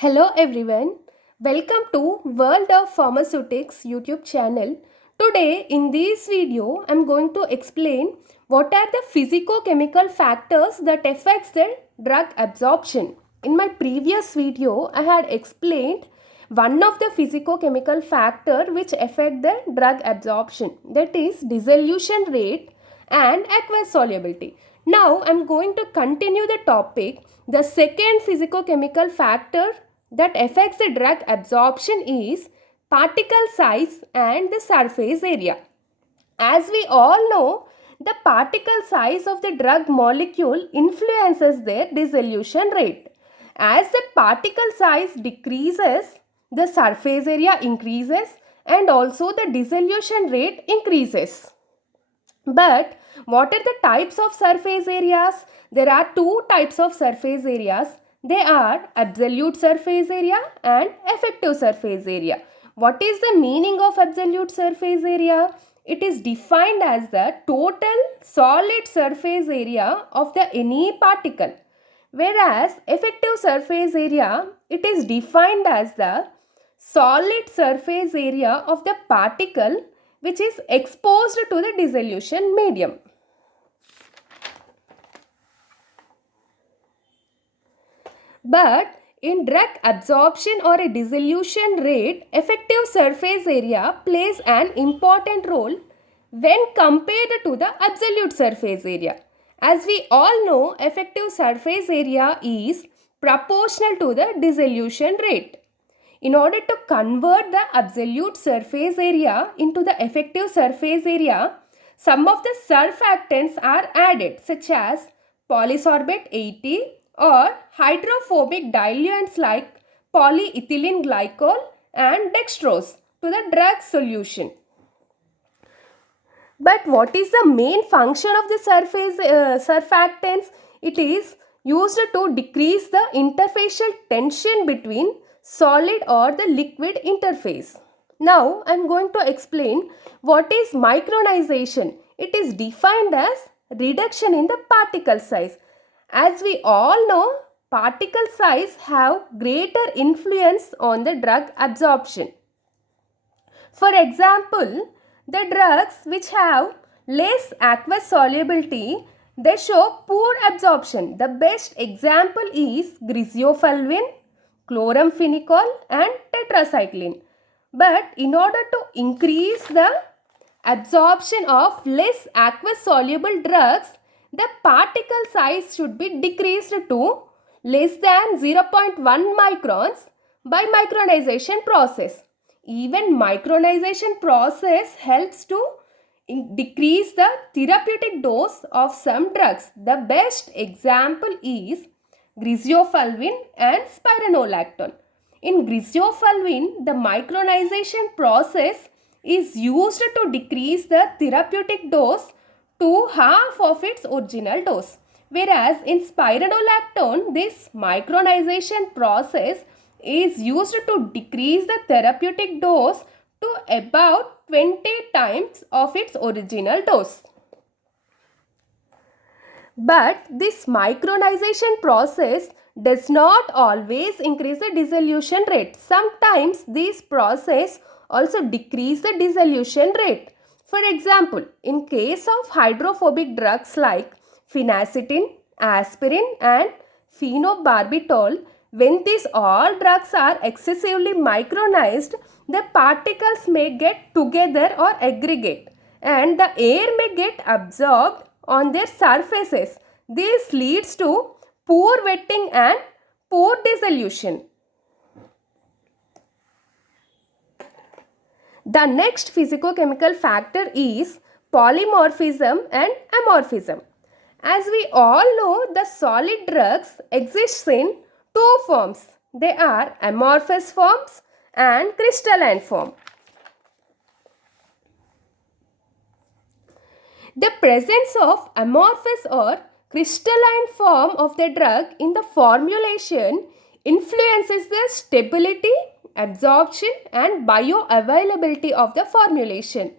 Hello everyone, welcome to World of Pharmaceutics YouTube channel. Today in this video I am going to explain what are the physico-chemical factors that affects the drug absorption. In my previous video I had explained one of the physico-chemical factor which affect the drug absorption, that is dissolution rate and aqueous solubility. Now I am going to continue the topic. The second physico-chemical factor that affects the drug absorption is particle size and the surface area. As we all know, the particle size of the drug molecule influences their dissolution rate. As the particle size decreases, the surface area increases and also the dissolution rate increases. But what are the types of surface areas? There are two types of surface areas. They are absolute surface area and effective surface area. What is the meaning of absolute surface area? It is defined as the total solid surface area of the any particle. Whereas effective surface area, it is defined as the solid surface area of the particle which is exposed to the dissolution medium. But in drug absorption or a dissolution rate, effective surface area plays an important role when compared to the absolute surface area. As we all know, effective surface area is proportional to the dissolution rate. In order to convert the absolute surface area into the effective surface area, some of the surfactants are added such as polysorbate 80 or hydrophobic diluents like polyethylene glycol and dextrose to the drug solution. But what is the main function of the surfactants? It is used to decrease the interfacial tension between solid or the liquid interface. Now I am going to explain what is micronization. It is defined as reduction in the particle size. As we all know, particle size have greater influence on the drug absorption. For example, the drugs which have less aqueous solubility, they show poor absorption. The best example is griseofulvin, chloramphenicol and tetracycline. But in order to increase the absorption of less aqueous soluble drugs, the particle size should be decreased to less than 0.1 microns by micronization process. Even micronization process helps to decrease the therapeutic dose of some drugs. The best example is griseofulvin and spironolactone. In griseofulvin, the micronization process is used to decrease the therapeutic dose to half of its original dose. Whereas in spironolactone, this micronization process is used to decrease the therapeutic dose to about 20 times of its original dose. But this micronization process does not always increase the dissolution rate. Sometimes this process also decrease the dissolution rate. For example, in case of hydrophobic drugs like phenacetin, aspirin and phenobarbital, when these all drugs are excessively micronized, the particles may get together or aggregate and the air may get absorbed on their surfaces. This leads to poor wetting and poor dissolution. The next physico-chemical factor is polymorphism and amorphism. As we all know, the solid drugs exist in two forms. They are amorphous forms and crystalline form. The presence of amorphous or crystalline form of the drug in the formulation influences the stability, absorption and bioavailability of the formulation.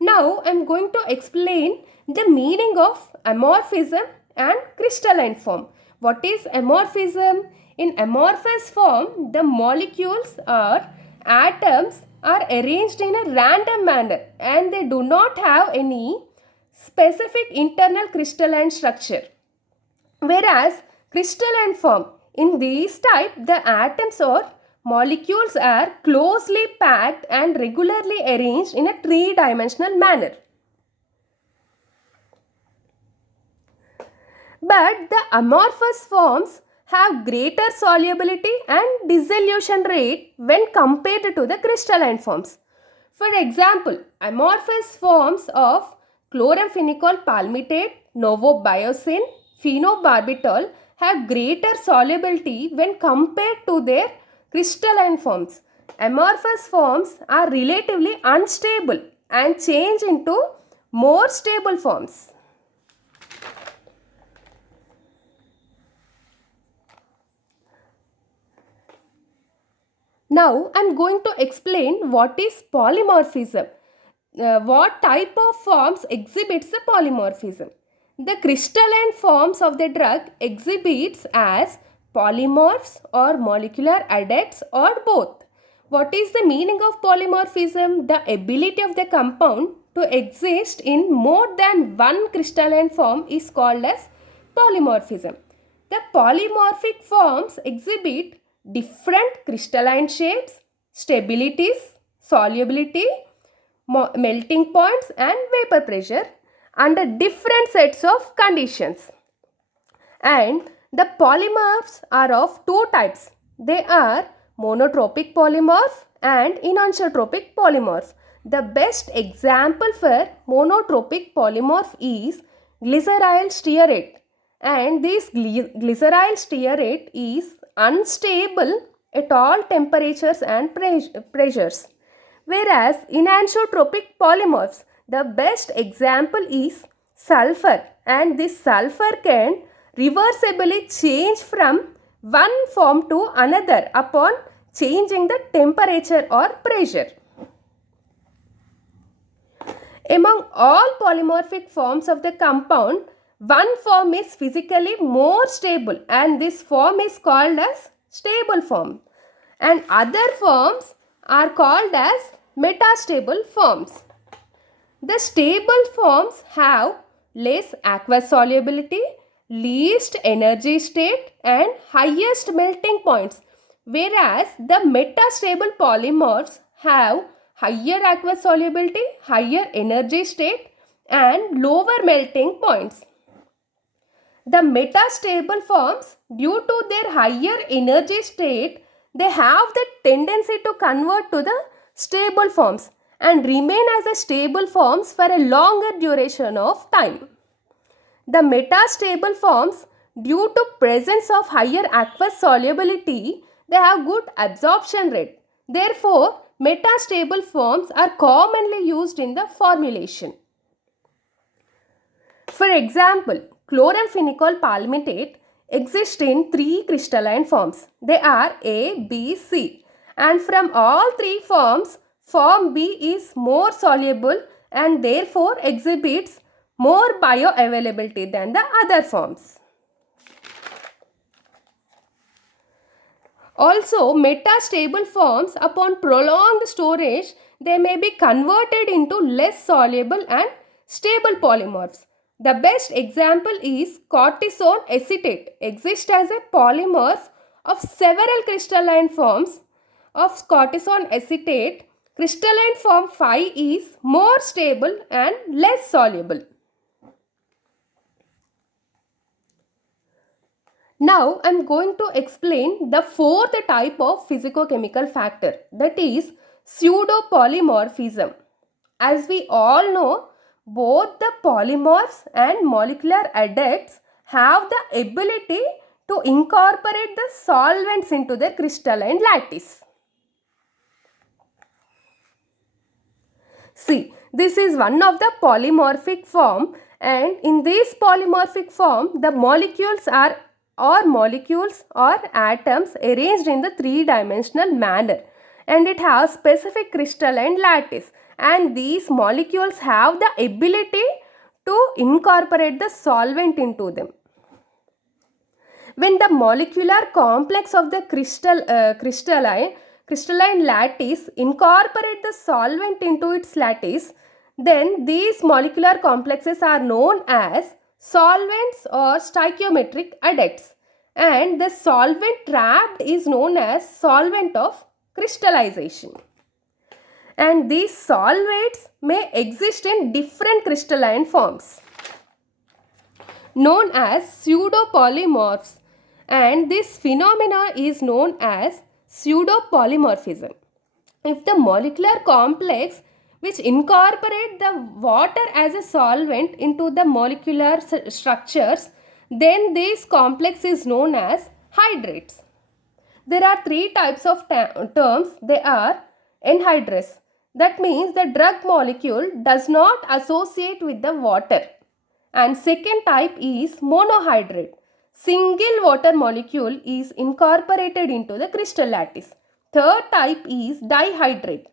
Now I am going to explain the meaning of amorphism and crystalline form. What is amorphism? In amorphous form, the molecules or atoms are arranged in a random manner and they do not have any specific internal crystalline structure. Whereas crystalline form, in these type, the atoms or molecules are closely packed and regularly arranged in a three-dimensional manner. But the amorphous forms have greater solubility and dissolution rate when compared to the crystalline forms. For example, amorphous forms of chloramphenicol palmitate, novobiosine, phenobarbital have greater solubility when compared to their crystalline forms. Amorphous forms are relatively unstable and change into more stable forms. Now, I am going to explain what is polymorphism. What type of forms exhibits the polymorphism? The crystalline forms of the drug exhibits as polymorphs or molecular adducts or both. What is the meaning of polymorphism? The ability of the compound to exist in more than one crystalline form is called as polymorphism. The polymorphic forms exhibit different crystalline shapes, stabilities, solubility, melting points and vapor pressure under different sets of conditions. And the polymorphs are of two types. They are monotropic polymorph and enantiotropic polymorph. The best example for monotropic polymorph is glyceryl stearate, and this glyceryl stearate is unstable at all temperatures and pressures. Whereas enantiotropic polymorphs, the best example is sulfur, and this sulfur can reversibly change from one form to another upon changing the temperature or pressure. Among all polymorphic forms of the compound, one form is physically more stable and this form is called as stable form, and other forms are called as metastable forms. The stable forms have less aqueous solubility, least energy state and highest melting points, whereas the metastable polymorphs have higher aqueous solubility, higher energy state and lower melting points. The metastable forms, due to their higher energy state, they have the tendency to convert to the stable forms and remain as a stable forms for a longer duration of time. The metastable forms, due to presence of higher aqueous solubility, they have good absorption rate. Therefore, metastable forms are commonly used in the formulation. For example, chloramphenicol palmitate exists in three crystalline forms. They are A, B, C, and from all three forms, form B is more soluble and therefore exhibits more bioavailability than the other forms. Also, metastable forms, upon prolonged storage, they may be converted into less soluble and stable polymorphs. The best example is cortisone acetate, exists as a polymorph of several crystalline forms of cortisone acetate. Crystalline form 5 is more stable and less soluble. Now, I am going to explain the fourth type of physico-chemical factor, that is pseudopolymorphism. As we all know, both the polymorphs and molecular adducts have the ability to incorporate the solvents into their crystalline lattice. See, this is one of the polymorphic form, and in this polymorphic form, the molecules or atoms arranged in the three-dimensional manner, and it has specific crystalline lattice, and these molecules have the ability to incorporate the solvent into them. When the molecular complex of the crystalline lattice incorporate the solvent into its lattice, then these molecular complexes are known as solvents or stoichiometric adducts, and the solvent trapped is known as solvent of crystallization. And these solvates may exist in different crystalline forms known as pseudopolymorphs, and this phenomena is known as pseudopolymorphism. If the molecular complex which incorporate the water as a solvent into the molecular structures, then this complex is known as hydrates. There are three types of terms. They are anhydrous. That means the drug molecule does not associate with the water. And second type is monohydrate. Single water molecule is incorporated into the crystal lattice. Third type is dihydrate.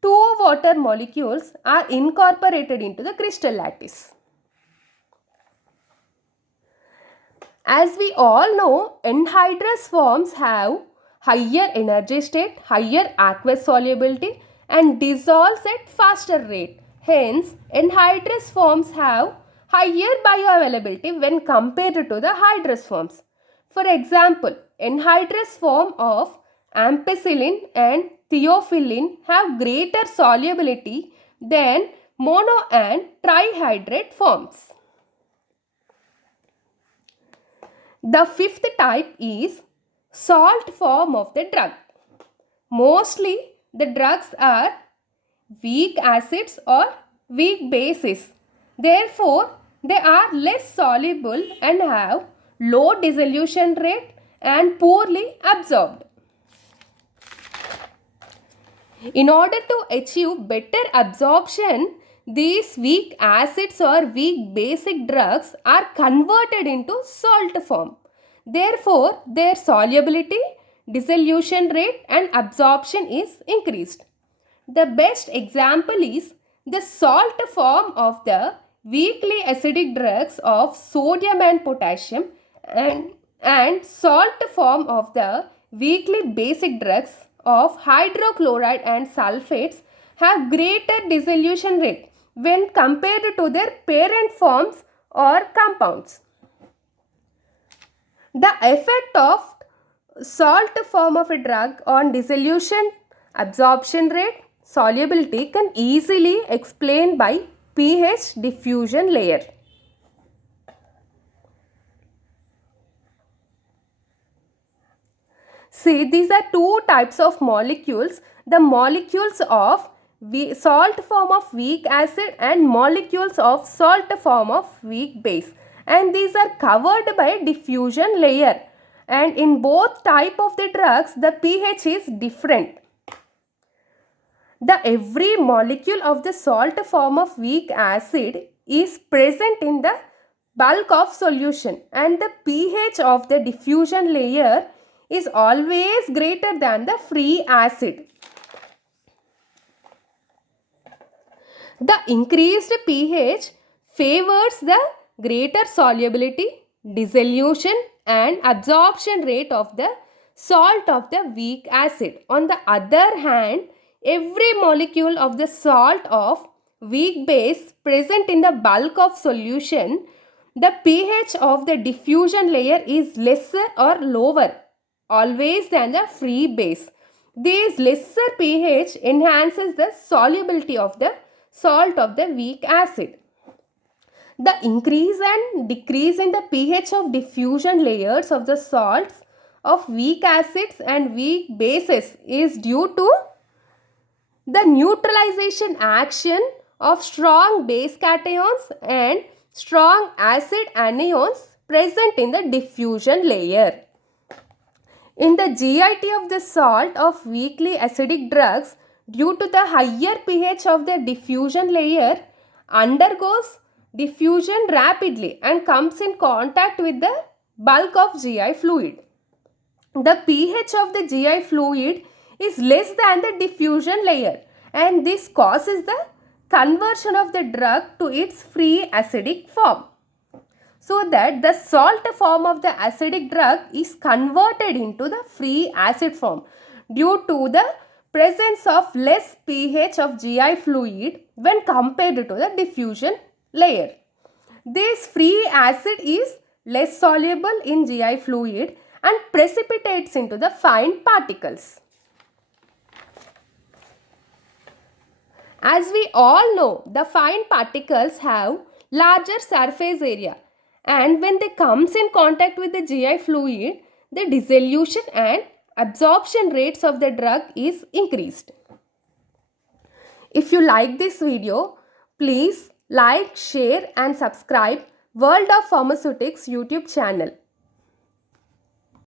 Two water molecules are incorporated into the crystal lattice. As we all know, anhydrous forms have higher energy state, higher aqueous solubility, and dissolves at faster rate. Hence, anhydrous forms have higher bioavailability when compared to the hydrous forms. For example, anhydrous form of ampicillin and theophylline have greater solubility than mono and trihydrate forms. The fifth type is salt form of the drug. Mostly the drugs are weak acids or weak bases. Therefore, they are less soluble and have low dissolution rate and poorly absorbed. In order to achieve better absorption, these weak acids or weak basic drugs are converted into salt form. Therefore, their solubility, dissolution rate and absorption is increased. The best example is the salt form of the weakly acidic drugs of sodium and potassium, and salt form of the weakly basic drugs of hydrochloride and sulfates have greater dissolution rate when compared to their parent forms or compounds. The effect of salt form of a drug on dissolution, absorption rate, solubility can easily explained by pH diffusion layer. See, these are two types of molecules. The molecules of salt form of weak acid and molecules of salt form of weak base. And these are covered by diffusion layer. And in both type of the drugs, the pH is different. Every molecule of the salt form of weak acid is present in the bulk of solution, and the pH of the diffusion layer is always greater than the free acid. The increased pH favors the greater solubility, dissolution and absorption rate of the salt of the weak acid. On the other hand, every molecule of the salt of weak base present in the bulk of solution, the pH of the diffusion layer is lesser or lower always than the free base. This lesser pH enhances the solubility of the salt of the weak acid. The increase and decrease in the pH of diffusion layers of the salts of weak acids and weak bases is due to the neutralization action of strong base cations and strong acid anions present in the diffusion layer. In the GIT of the salt of weakly acidic drugs, due to the higher pH of the diffusion layer, undergoes diffusion rapidly and comes in contact with the bulk of GI fluid. The pH of the GI fluid is less than the diffusion layer, and this causes the conversion of the drug to its free acidic form. so that the salt form of the acidic drug is converted into the free acid form due to the presence of less pH of GI fluid when compared to the diffusion layer. This free acid is less soluble in GI fluid and precipitates into the fine particles. As we all know, the fine particles have larger surface area, and when they comes in contact with the GI fluid, the dissolution and absorption rates of the drug is increased. If you like this video, please like, share and subscribe World of Pharmaceutics YouTube channel.